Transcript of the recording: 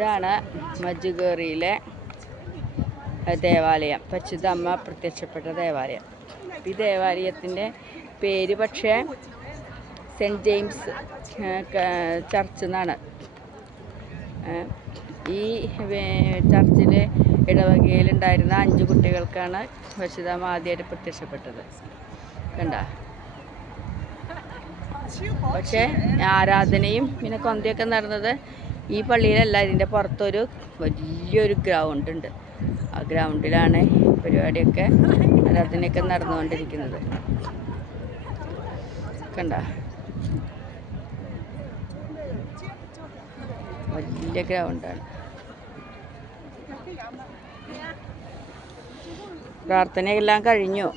ഇതാണ് മജ്ജുഗേറിയിലെ ദേവാലയം, പരിശുദ്ധ അമ്മ പ്രത്യക്ഷപ്പെട്ട ദേവാലയം. ഈ ദേവാലയത്തിൻ്റെ പേര് പക്ഷേ സെൻറ്റ് ജെയിംസ് ചർച്ച് എന്നാണ്. ഈ ചർച്ചിലെ ഇടവകയിലുണ്ടായിരുന്ന 5 കുട്ടികൾക്കാണ് പരിശുദ്ധ അമ്മ ആദ്യമായിട്ട് പ്രത്യക്ഷപ്പെട്ടത്. കണ്ട. പക്ഷേ ആരാധനയും പിന്നെ കൊന്തയൊക്കെ നടന്നത് ഈ പള്ളിയിലല്ല. ഇതിൻ്റെ പുറത്തൊരു വലിയൊരു ഗ്രൗണ്ട് ഉണ്ട്. ആ ഗ്രൗണ്ടിലാണ് പരിപാടിയൊക്കെ ആരാധനയൊക്കെ നടന്നുകൊണ്ടിരിക്കുന്നത്. കണ്ട, വലിയ ഗ്രൗണ്ടാണ്. പ്രാർത്ഥനയെല്ലാം കഴിഞ്ഞു.